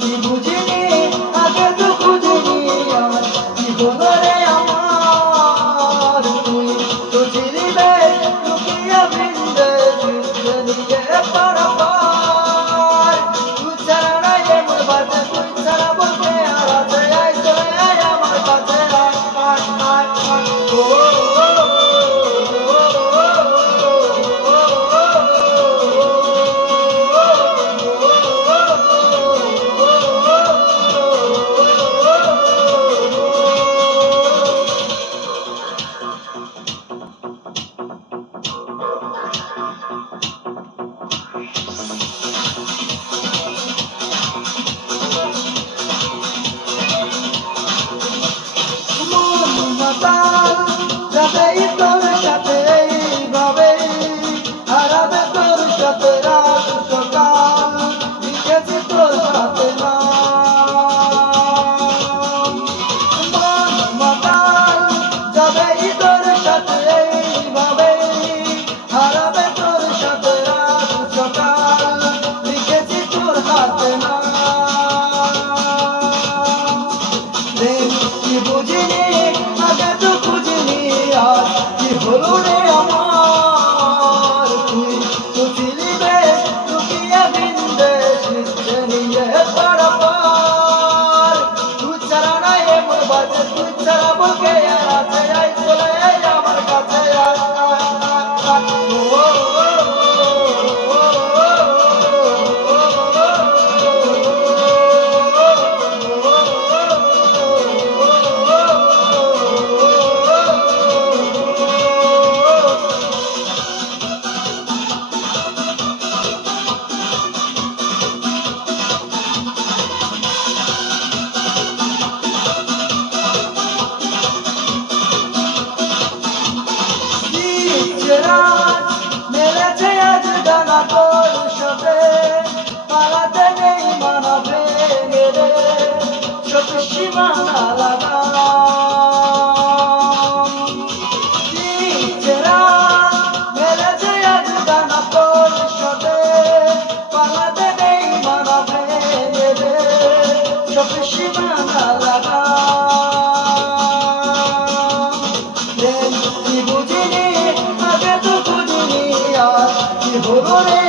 কি বুঝিনি আগে তো খুঁজিনি আর কি হলো রে আমার তুই তো ছিলি বেশ লুকিয়ে বিন্দে নিয়ে পারাপার তুই ছাড়া নাই এমন বাজে তুই ছাড়া বলতে আর আছে আয় চলে আয় আমার কাছে আয় আয় আয় আয় ও যাবেই তোর সাথে এইভাবে হারাবে তোর সাথে রাত সকাল লিখেছি তোর হাতে নাম মাতাল যাবেই তোর সাথে এইভাবে হারাবে তোর সাথে রাত সকাল লিখেছি তোর হাতে নাম কি বুঝিনি আগে তো খুঁজিনি আর কি হলো রে আমার তুই তো ছিলি বেশ লুকিয়ে বিন্দেশ নিচ্ছে নিয়ে পারাপার তুই ছাড়া নাই এমন বাজে তুই ছাড়া বলকে আর আছে আয় চলে আয় আমার কাছে আয় আয় আয় আয় ও মেলেছে আজ ডানা তোর সাথে পালাতে নেই মানা ভেঙে রে সব সীমানা লাগাম মেলেছে আজ ডানা তোর সাথে পালাতে নেই মানা ভেঙে রে সব সীমানা লাগাম কি বুঝিনি আগে তো খুঁজিনি আর কি হলো রে